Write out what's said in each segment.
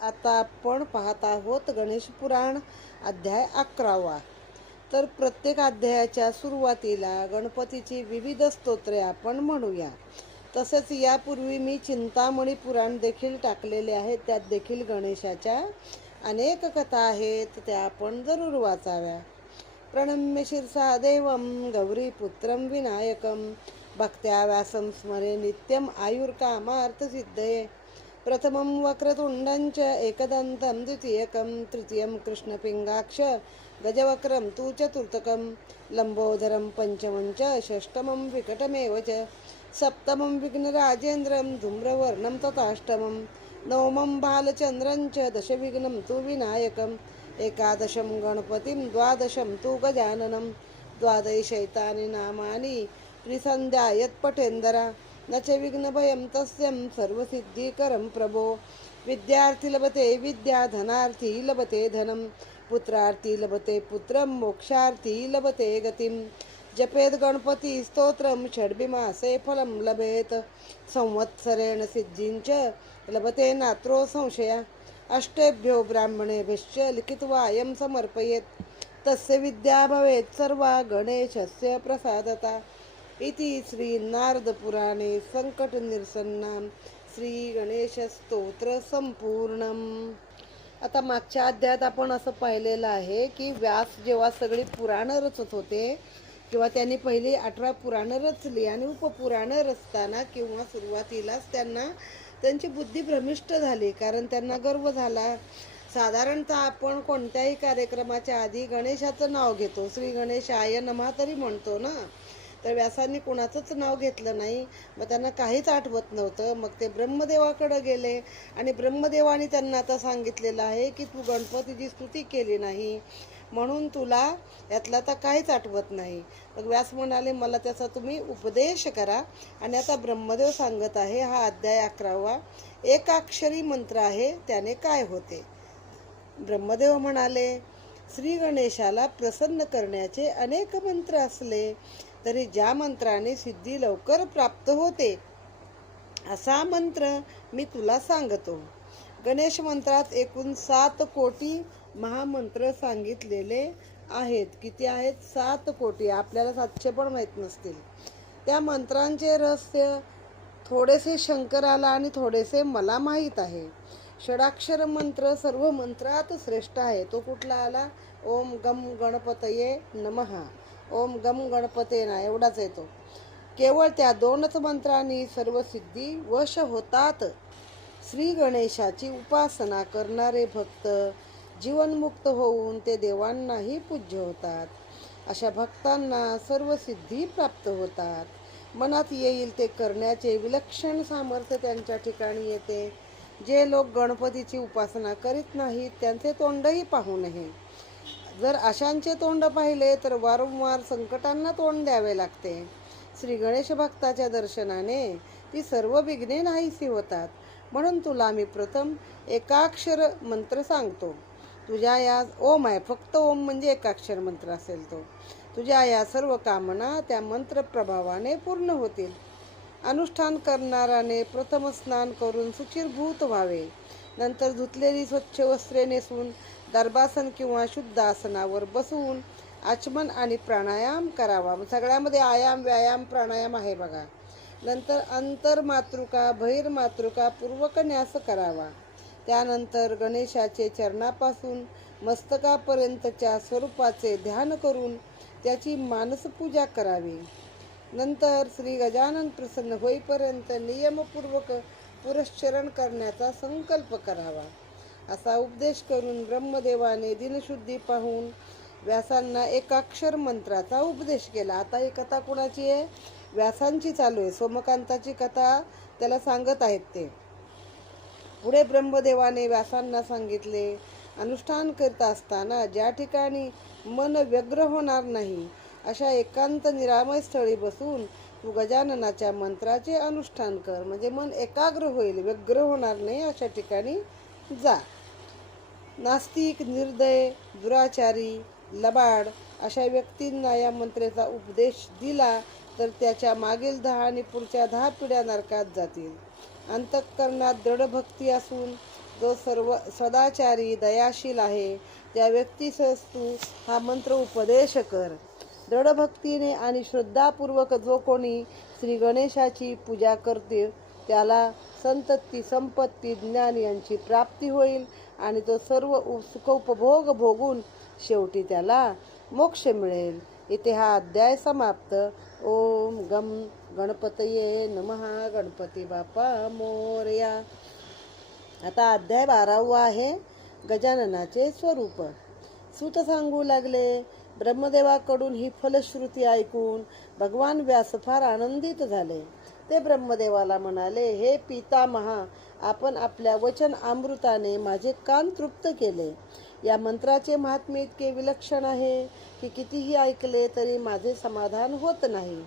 आता आपण पाहत आहोत गणेश पुराण अध्याय 11वा. तर प्रत्येक अध्यायाच्या सुरुवातीला गणपतीची विविध स्तोत्रे आपण म्हणूया. तसेच यापूर्वी मी चिंतामणी पुराण देखील टाकलेले आहे. त्यात देखील गणेशाच्या अनेक कथा आहेत, त्या आपण जरूर वाचाव्या. प्रणम्य शिरसा देवं गौरीपुत्रं विनायकं भक्त्या व्यासं स्मरे नित्यं आयुर्कामार्थसिद्धये. प्रथमं वक्रतुण्डञ्च एकदन्तं द्वितीयकं तृतीयं कृष्णपिङ्गाक्ष गजवक्त्रं तु चतुर्थकं लम्बोदरं पंचमं च षष्ठमं विकटमेव च सप्तमं विघ्नराजेन्द्रं धूम्रवर्णं तथाष्टमं नवमं बालचन्द्रं च दशविघ्नं तु विनायकम् एकादशं गणपतिं द्वादशं तु गजाननं द्वादशैतानि नामानि त्रिसन्ध्या यत्पठेन्दरा न च विघ्नभयं तस्यं सर्वसिद्धिकरं प्रभो. विद्यार्थी लभते विद्या धनार्थी लभते धनं पुत्रार्थी लभते पुत्रं मोक्षार्थी लभते गतिं. जपेत गणपती स्तोत्रं षड्भिमासे फलं लभेत संवत्सरेण सिद्धिंच लभते नात्रो संशया. अष्टेभ्यो ब्राह्मणेभ्यश्च लिखित्वायं समर्पयेत् तस्य विद्या भवेत् सर्वा गणेशस्य प्रसादता. इति श्री नारद पुराणे संकट निरसन्नाम श्री गणेश स्तोत्र संपूर्णम. आता मागच्या अध्यायात आपण असं पाहिलेलं आहे की व्यास जेव्हा सगळी पुराणं रचत होते किंवा त्यांनी पहिली 18 पुराणं रचली आणि उपपुराणं रचताना किंवा सुरुवातीलाच त्यांची बुद्धी भ्रमिष्ट झाली, कारण त्यांना गर्व झाला. साधारणतः आपण कोणत्याही कार्यक्रमाच्या आधी गणेशाचं नाव घेतो, श्री गणेशाय नमः तरी म्हणतो ना. तर व्यासांनी कुणाचंच नाव घेतलं नाही, मग त्यांना काहीच आठवत नव्हतं. मग ते ब्रह्मदेवाकडे गेले आणि ब्रह्मदेवाने त्यांना आता सांगितलेलं आहे की तू गणपतीची स्तुती केली नाही म्हणून तुला यातलं आता काहीच आठवत नाही. मग व्यास म्हणाले मला त्याचा तुम्ही उपदेश करा. आणि आता ब्रह्मदेव सांगत आहे, हा अध्याय 11वा एकाक्षरी मंत्र आहे, त्याने काय होते. ब्रह्मदेव म्हणाले, श्री गणेशाला प्रसन्न करण्याचे अनेक मंत्र असले तरी ज्या मंत्राने सिद्धी लवकर प्राप्त होते असा मंत्र मी तुला सांगतो. गणेश मंत्रात एकूण 7 कोटी महामंत्र सांगितलेले आहेत. किती आहेत? 7 कोटी. आपल्याला 700 पण माहीत नसतील. त्या मंत्रांचे रहस्य थोडेसे शंकराला आणि थोडेसे मला माहीत आहे. षडाक्षर मंत्र सर्व मंत्रात श्रेष्ठ आहे. तो कुठला आला? ओम गम गणपतये नमः, ओम गम गणपते ना, एवढाच येतो. केवळ त्या 2च मंत्रांनी सर्व सिद्धी वश होतात. श्री गणेशाची उपासना करणारे भक्त जीवनमुक्त होऊन ते देवांनाही पूज्य होतात. अशा भक्तांना सर्व सिद्धी प्राप्त होतात. मनात येईल ते करण्याचे विलक्षण सामर्थ्य त्यांच्या ठिकाणी येते. जे लोक गणपतीची उपासना करीत नाहीत त्यांचे तोंडही पाहू नये. जर अशांचे तोंड पाहिले तर वारंवार संकटांना तोंड द्यावे लागते. श्री गणेश भक्ताच्या दर्शनाने ती सर्व विघ्ने नाहीशी होतात. म्हणून तुला मी प्रथम एकाक्षर मंत्र सांगतो. तुझ्या या ओम आहे, फक्त ओम म्हणजे एकाक्षर मंत्र असेल तो. तुझ्या या सर्व कामना त्या मंत्र प्रभावाने पूर्ण होतील. अनुष्ठान करणाराने प्रथम स्नान करून शुचिर्भूत व्हावे. नंतर धुतलेली स्वच्छ वस्त्रे नेसून दर्भासन किंवा शुद्ध आसनावर बसून आचमन आणि प्राणायाम करावा. सगळ्यामध्ये आयाम व्यायाम प्राणायाम आहे बघा. नंतर अंतर्मातृका बहिर्मातृका पूर्वक न्यास करावा. त्यानंतर गणेशाचे चरणापासून मस्तकापर्यंतच्या स्वरूपाचे ध्यान करून त्याची मानसपूजा करावी. नंतर श्री गजानन प्रसन्न होईपर्यंत नियमपूर्वक पुरश्चरण करण्याचा संकल्प करावा. असा उपदेश करून ब्रह्मदेवाने दिनशुद्धी पाहून व्यासांना एकाक्षर मंत्राचा उपदेश केला. आता ही कथा कुणाची आहे? व्यासांची चालू आहे. सोमकांताची कथा त्याला सांगत आहेत ते. पुढे ब्रह्मदेवाने व्यासांना सांगितले, अनुष्ठान करत असताना ज्या ठिकाणी मन व्यग्र होणार नाही अशा एकांत निरामय स्थळी बसून तू गजाननाच्या मंत्राचे अनुष्ठान कर. म्हणजे मन एकाग्र होईल, व्यग्र होणार नाही अशा ठिकाणी जा. नास्तिक, निर्दय, दुराचारी, लबाड अशा व्यक्तींना या मंत्राचा उपदेश दिला तर त्याच्या मागील 10 आणि पुढच्या 10 पिढ्या नरकात जातील. अंतःकरणात दृढ भक्ती असून जो सर्व सदाचारी दयाशील आहे त्या व्यक्तीस तू हा मंत्र उपदेश कर. दृढ भक्तीने आणि श्रद्धापूर्वक जो कोणी श्री गणेशाची पूजा करते त्याला संतती, संपत्ती, ज्ञान यांची प्राप्ती होईल आणि तो सर्व सुखोपभोग भोगून शेवटी त्याला मोक्ष मिळेल. इथे हा अध्याय समाप्त. ओम गम गणपतये नमः. गणपती बाप्पा मोरया. आता अध्याय 12वा आहे, गजाननाचे स्वरूप. सूत सांगू लागले. ब्रह्मदेवाकडून ही फलश्रुती ऐकून भगवान व्यास फार आनंदित झाले. ते ब्रह्मदेवाला म्हणाले, हे पितामहा, आपण आपल्या वचन अमृताने माझे कान तृप्त केले. या मंत्राचे महात्म्य इतके विलक्षण आहे की कितीही ऐकले तरी माझे समाधान होत नाही.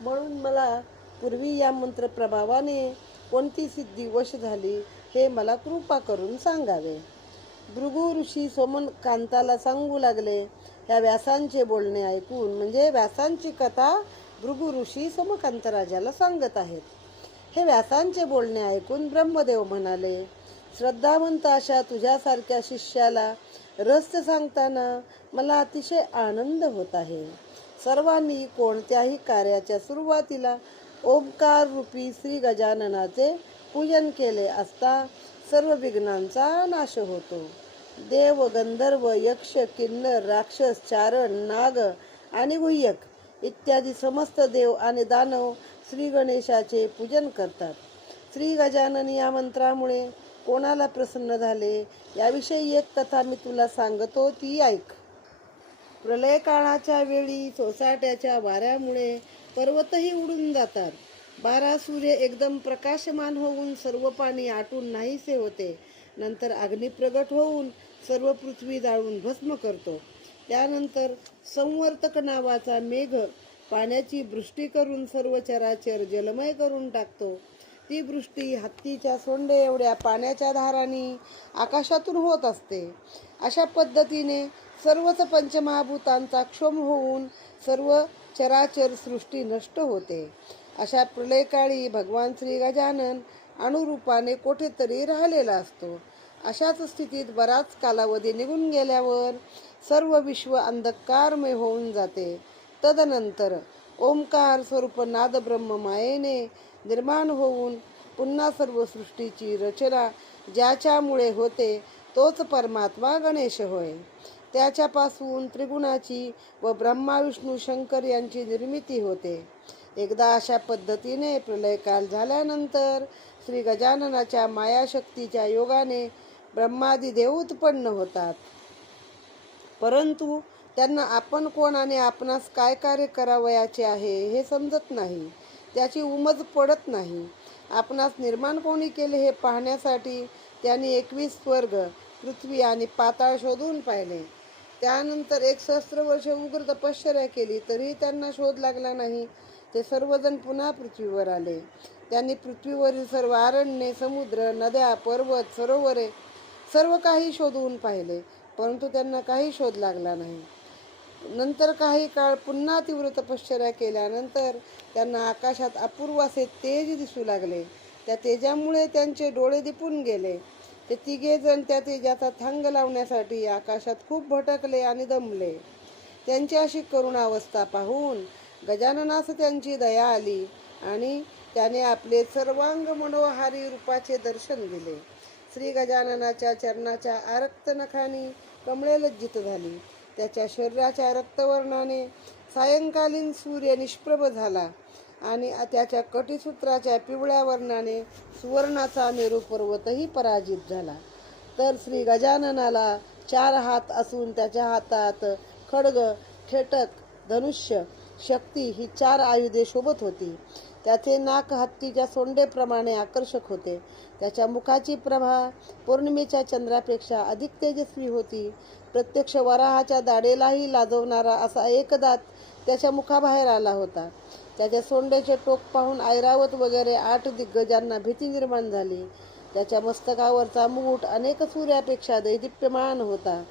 म्हणून मला पूर्वी या मंत्र प्रभावाने कोणती सिद्धी वश झाली हे मला कृपा करून सांगावे. भृगु ऋषी सोमकांताला सांगू लागले. ह्या व्यासांचे बोलणे ऐकून, म्हणजे व्यासांची कथा भृगु ऋषी सोमकांत राजाला सांगत आहेत. हे व्यासांचे बोलणे ऐकून ब्रह्मदेव म्हणाले, श्रद्धावंत अशा तुझ्यासारख्या शिष्याला रहस्य सांगताना मला अतिशय आनंद होत आहे. सर्वांनी कोणत्याही कार्याच्या सुरुवातीला ओंकार रूपी श्री गजाननाचे पूजन केले असता सर्व विघ्नांचा नाश होतो. देव, गंधर्व, यक्ष, किन्नर, राक्षस, चारण, नाग आणि गुह्यक इत्यादी समस्त देव आणि दानव श्री गणेशाचे पूजन करतात. श्री गजानन या मंत्रामुळे कोणाला प्रसन्न झाले याविषयी एक कथा मी तुला सांगतो, ती ऐक. प्रलय काळाच्या वेळी सोसाट्याच्या वाऱ्यामुळे पर्वतही उडून जातात. 12 सूर्य एकदम प्रकाशमान होऊन सर्व पाणी आटून नाहीसे होते. नंतर अग्नी प्रगट होऊन सर्व पृथ्वी जाळून भस्म करतो. त्यानंतर संवर्तक नावाचा मेघ पाण्याची वृष्टी करून सर्व चराचर जलमय करून टाकतो. ती वृष्टी हत्तीच्या सोंडे एवढ्या पाण्याच्या धारांनी आकाशातून होत असते. अशा पद्धतीने सर्वच पंचमहाभूतांचा क्षोभ होऊन सर्व चराचर सृष्टी नष्ट होते. अशा प्रलयकाळी भगवान श्री गजानन अणुरूपाने कुठेतरी राहिलेला असतो. अशाच स्थितीत बराच कालावधी निघून गेल्यावर सर्व विश्व अंधकारमय होऊन जाते. तदनंतर ओंकार स्वरूप नाद ब्रह्म मायेने निर्माण होऊन पुन्हा सर्व सृष्टीची रचना ज्याच्यामुळे होते तोच परमात्मा गणेश होय. त्याच्यापासून त्रिगुणाची व ब्रह्मा विष्णू शंकर यांची निर्मिती होते. एकदा अशा पद्धतीने प्रलयकाल झाल्यानंतर श्री गजाननाच्या मायाशक्तीच्या योगाने ब्रह्मादी देव उत्पन्न होतात. परंतु त्यांना आपण कोण आणि आपणास काय कार्य करावयाचे आहे हे समजत नाही, त्याची उमज पडत नाही. आपणास निर्माण कोणी केले हे पाहण्यासाठी त्यांनी 21 स्वर्ग, पृथ्वी आणि पाताळ शोधून पाहिले. त्यानंतर 1 सहस्त्र वर्ष उग्र तपश्चर्या केली तरीही त्यांना शोध लागला नाही. ते सर्वजण पुन्हा पृथ्वीवर आले. त्यांनी पृथ्वीवरील सर्व अरण्ये, समुद्र, नद्या, पर्वत, सरोवरे सर्व काही शोधून पाहिले, परंतु त्यांना काही शोध लागला नाही. नंतर काही काळ पुन्हा तीव्र तपश्चर्या केल्यानंतर त्यांना आकाशात अपूर्व असे तेज दिसू लागले. त्या तेजामुळे त्यांचे डोळे दिपून गेले. ते तिघे जण त्या तेजाचा थांग लावण्यासाठी आकाशात खूप भटकले आणि दमले. त्यांची अशी करुण अवस्था पाहून गजाननास त्यांची दया आली आणि त्याने आपले सर्वांग मनोहारी रूपाचे दर्शन दिले. श्री गजाननाच्या चरणाच्या आरक्त नखांनी कमळे लज्जित झाली. त्याच्या शरीराच्या रक्तवर्णाने सायंकालीन सूर्य निष्प्रभ झाला आणि त्याच्या कटीसूत्राच्या पिवळ्या वर्णाने सुवर्णाचा मेरू पर्वतही पराजित झाला. तर श्री गजाननाला 4 हात असून त्याच्या हातात खड्ग, खेटक, धनुष्य, शक्ती ही 4 आयुधे शोभत होती. त्याचे नाक हत्तीच्या सोंडेप्रमाणे आकर्षक होते. त्याच्या मुखाची प्रभा पौर्णिमेच्या चंद्रापेक्षा अधिक तेजस्वी होती. प्रत्यक्ष वराहाच्या दाढेलाही लाजवणारा असा एक दात त्याच्या मुखाबाहेर आला होता. त्याच्या सोंडेचे टोक पाहून ऐरावत वगैरे 8 दिग्गजांना भीती निर्माण झाली. त्याच्या मस्तकावरचा मुकुट अनेक सूर्यापेक्षा दैदिप्यमान होता.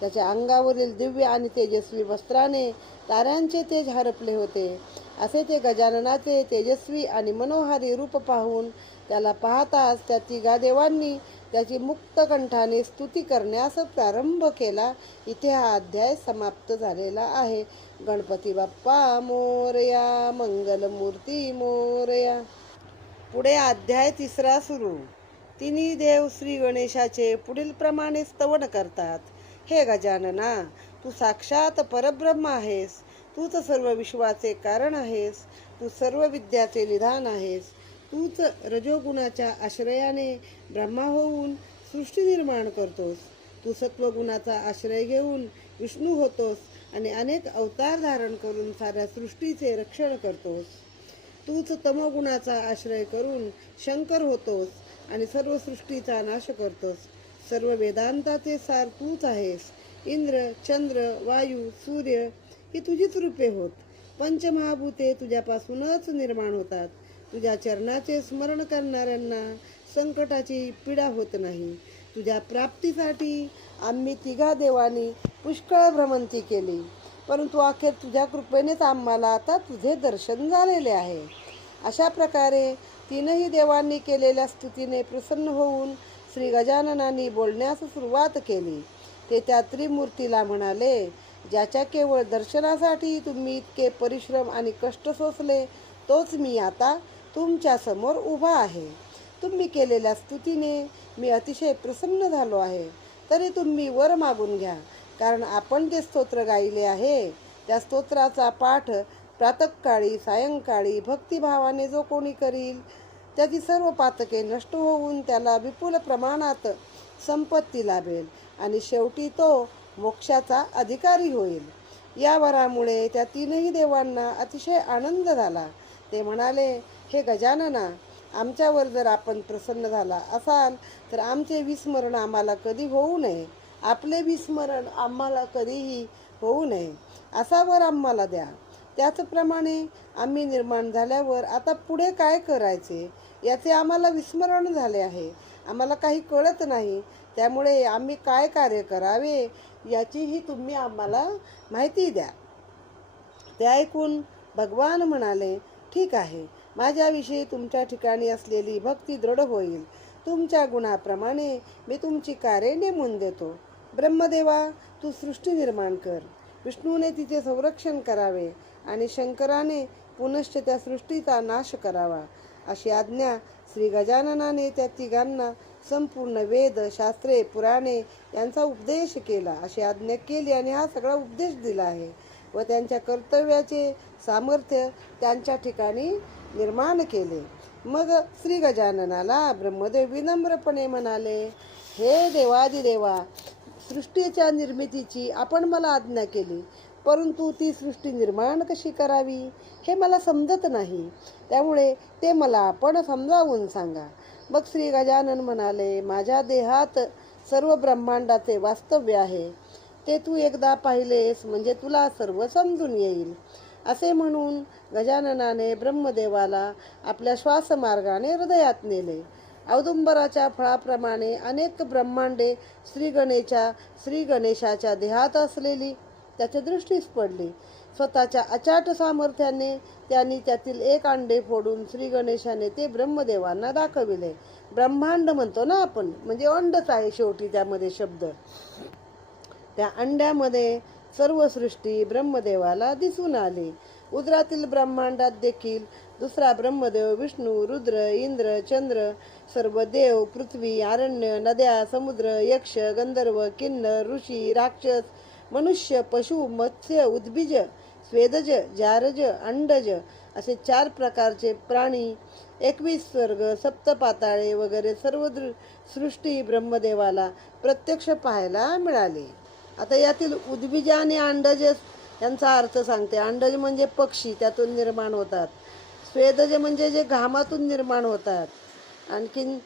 त्याच्या अंगावरील दिव्य आणि तेजस्वी वस्त्राने ताऱ्यांचे तेज हरपले होते. असे ते गजाननाचे तेजस्वी आणि मनोहारी रूप पाहून त्याला पाहताच त्या तिघा देवांनी त्याची मुक्त कंठाने स्तुती करण्यास प्रारंभ केला. इथे हा अध्याय समाप्त झालेला आहे. गणपती बाप्पा मोरया, मंगलमूर्ती मोरया. पुढे अध्याय 3 सुरू. तिन्ही देव श्री गणेशाचे पुढील प्रमाणे स्तवन करतात. हे गजानना, तू साक्षात परब्रह्म आहेस. तूच सर्व विश्वाचे कारण आहेस. तू सर्व विद्याचे निधान आहेस. तूच रजोगुणाच्या आश्रयाने ब्रह्मा होऊन सृष्टी निर्माण करतोस. तू सत्वगुणाचा आश्रय घेऊन विष्णू होतोस आणि अनेक अवतार धारण करून साऱ्या सृष्टीचे रक्षण करतोस. तूच तमोगुणाचा आश्रय करून शंकर होतोस आणि सर्व सृष्टीचा नाश करतोस. सर्व वेदांताचे सार तूच आहेस. इंद्र, चंद्र, वायू, सूर्य ही तुझीच रूपे होत. पंचमहाभूते तुझ्यापासूनच निर्माण होतात. तुझ्या चरणाचे स्मरण करणाऱ्यांना संकटाची पीडा होत नाही. तुझ्या प्राप्तीसाठी आम्ही तिघा देवांनी पुष्कळ भ्रमंती केली, परंतु अखेर तुझ्या कृपेनेच आम्हाला आता तुझे दर्शन झालेले आहे. अशा प्रकारे तीनही देवांनी केलेल्या स्तुतीने प्रसन्न होऊन श्री गजाननांनी बोलण्यास सुरुवात केली. ते त्या त्रिमूर्तीला म्हणाले, ज्याच्या केवळ दर्शनासाठी तुम्ही इतके परिश्रम आणि कष्ट सोसले, तोच मी आता तुमच्या समोर उभा आहे. तुम्ही केलेल्या स्तुतीने मी अतिशय प्रसन्न झालो आहे. तरी तुम्ही वर मागून घ्या, कारण आपण जे स्तोत्र गायले आहे त्या स्तोत्राचा पाठ प्रातःकाळी सायंकाळी भक्तिभावाने जो कोणी करील, त्याची सर्व पातके नष्ट होऊन त्याला विपुल प्रमाणात संपत्ती लाभेल आणि शेवटी तो मोक्षाचा अधिकारी होईल. या वरामुळे त्या तीनही देवांना अतिशय आनंद झाला. ते म्हणाले, हे गजानना, आमच्यावर जर आपण प्रसन्न झाला असाल तर आमचे विस्मरण आम्हाला कधी होऊ नये. आपले विस्मरण आम्हाला कधीही होऊ नये असा वर आम्हाला द्या. त्याचप्रमाणे आम्ही निर्माण झाल्यावर आता पुढे काय करायचे याचे आम्हाला विस्मरण झाले आहे. आम्हाला काही कळत नाही. त्यामुळे आम्ही काय कार्य करावे याचीही तुम्ही आम्हाला माहिती द्या. ते ऐकून भगवान म्हणाले, ठीक आहे, माझ्याविषयी तुमच्या ठिकाणी असलेली भक्ती दृढ होईल. तुमच्या गुणाप्रमाणे मी तुमची कार्ये नेमून देतो. ब्रह्मदेवा, तू सृष्टी निर्माण कर. विष्णूने तिचे संरक्षण करावे आणि शंकराने पुनश्च त्या सृष्टीचा नाश करावा. अशी आज्ञा श्री गजाननाने त्या तिघांना संपूर्ण वेद, शास्त्रे, पुराणे यांचा उपदेश केला. अशी आज्ञा केली आणि हा सगळा उपदेश दिला आहे व त्यांच्या कर्तव्याचे सामर्थ्य त्यांच्या ठिकाणी निर्माण केले. मग श्री गजाननाला ब्रह्मदेव विनम्रपणे म्हणाले, हे देवादिदेवा, सृष्टीच्या निर्मितीची आपण मला आज्ञा केली, परंतु ती सृष्टी निर्माण कशी करावी हे मला समजत नाही. त्यामुळे ते मला आपण समजावून सांगा. मग श्री गजानन म्हणाले, माझ्या देहात सर्व ब्रह्मांडाचे वास्तव्य आहे. ते तू एकदा पाहिलेस म्हणजे तुला सर्व समजून येईल. असे म्हणून गजाननाने ब्रह्मदेवाला आपल्या श्वासमार्गाने हृदयात नेले. औदुंबराच्या फळाप्रमाणे अनेक ब्रह्मांडे श्री गणेशाच्या देहात असलेली त्याच्या दृष्टीस पडली. स्वतःच्या अचाट सामर्थ्याने त्यांनी त्यातील एक अंडे फोडून श्री गणेशाने ते ब्रह्मदेवांना दाखविले. ब्रह्मांड म्हणतो ना आपण, म्हणजे अंडच आहे शेवटी त्यामध्ये शब्द. त्या अंड्यामध्ये सर्व सृष्टी ब्रह्मदेवाला दिसून आली. उदरातील ब्रह्मांडात देखील दुसरा ब्रह्मदेव विष्णू, रुद्र, इंद्र, चंद्र, सर्व देव, पृथ्वी, अरण्य, नद्या, समुद्र, यक्ष, गंधर्व, किन्नर, ऋषी, राक्षस, मनुष्य, पशु, मत्स्य, उद्भिज, स्वेदज, जारज, अंडज असे 4 प्रकारचे प्राणी, 21 स्वर्ग, सप्तपाताळे वगैरे सर्व सृष्टी ब्रह्मदेवाला प्रत्यक्ष पाहायला मिळाली. आता यातील उद्भिज आणि अंडज यांचा अर्थ सांगते. अंडज म्हणजे पक्षी, त्यातून निर्माण होतात. स्वेदज म्हणजे जे घामातून निर्माण होतात. आणखीन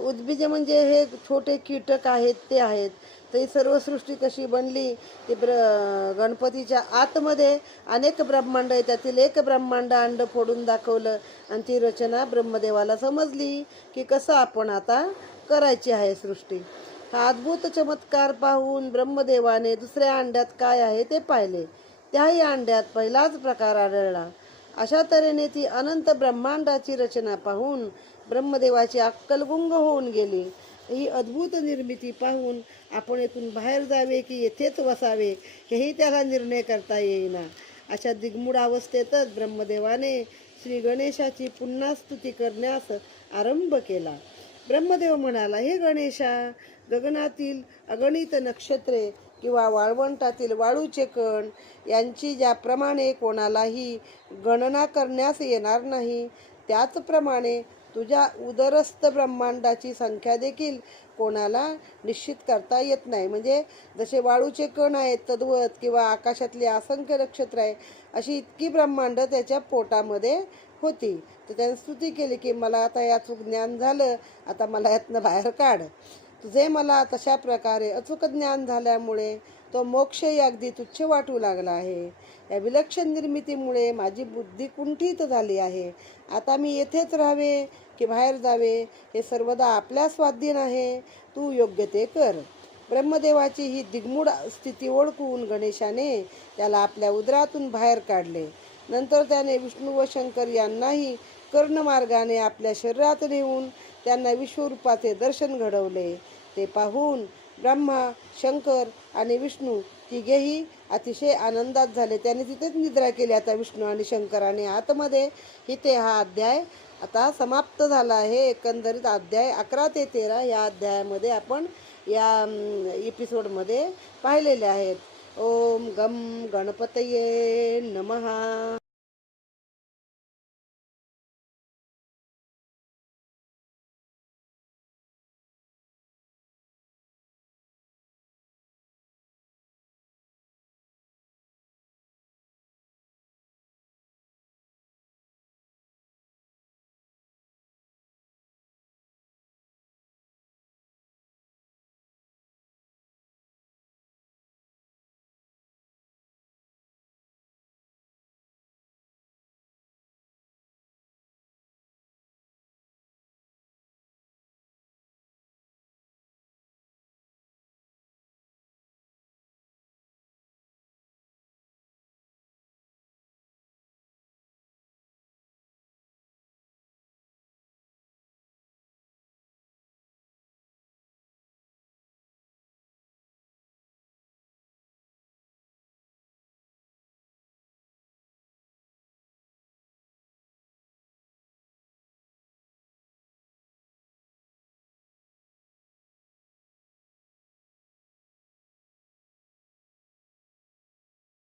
उद्भिज म्हणजे हे छोटे कीटक आहेत ते आहेत. तर ही सर्व सृष्टी कशी बनली, ती गणपतीच्या आतमध्ये अनेक ब्रह्मांड आहे, त्यातील एक ब्रह्मांड अंड फोडून दाखवलं आणि ती रचना ब्रह्मदेवाला समजली की कसं आपण आता करायची आहे सृष्टी. हा अद्भुत चमत्कार पाहून ब्रह्मदेवाने दुसऱ्या अंड्यात काय आहे ते पाहिले. त्याही अंड्यात पहिलाच प्रकार आढळला. अशा तऱ्हेने ती अनंत ब्रह्मांडाची रचना पाहून ब्रह्मदेवाची अक्कल गुंग होऊन गेली ही अद्भुत निर्मिती पाहून आपण येथून बाहेर जावे की येथेच वसावे हेही त्याला निर्णय करता येईना. अशा दिग्मूढ अवस्थेतच ब्रह्मदेवाने श्री गणेशाची पुन्हा स्तुती करण्यास आरंभ केला. ब्रह्मदेव म्हणाला, हे गणेशा, गगनातील अगणित नक्षत्रे किंवा वाळवंटातील वाळूचे कण यांची ज्याप्रमाणे कोणालाही गणना करण्यास येणार नाही, त्याचप्रमाणे तुझ्या उदरस्थ ब्रह्मांडाची संख्या देखील कोणाला निश्चित करता येत नाही. म्हणजे जसे वाळूचे कण आहेत तद्वत किंवा आकाशातली असंख्य नक्षत्र आहे, अशी इतकी ब्रह्मांड त्याच्या पोटामध्ये होती. तर त्याने स्तुती केली की मला आता याचं ज्ञान झालं, आता मला यातनं बाहेर काढ. तुझे मला तशा प्रकारे अचूक ज्ञान झाल्यामुळे तो मोक्षही अगदी तुच्छ वाटू लागला आहे. या विलक्षण निर्मितीमुळे माझी बुद्धी कुंठित झाली आहे. आता मी येथेच राहावे की बाहेर जावे हे सर्वदा आपल्या स्वाधीन आहे. तू योग्य ते कर. ब्रह्मदेवाची ही दिग्मूढ स्थिती ओळखून गणेशाने त्याला आपल्या उदरातून बाहेर काढले. नंतर त्याने विष्णू व शंकर यांनाही कर्णमार्गाने आपल्या शरीरात नेऊन त्यांना विश्वरूपाचे दर्शन घडवले. ते पाहून ब्रह्मा, शंकर आणि विष्णू तिघेही अतिशय आनंदात झाले. त्यांनी तिथेच निद्रा केली. आता विष्णू आणि शंकराने आतमध्ये. इथे हा अध्याय आता समाप्त झाला आहे. एकंदरीत अध्याय 11 ते 13 या अध्यायामध्ये आपण या एपिसोडमध्ये पाहिलेले आहेत. ओम गम गणपतये नमः.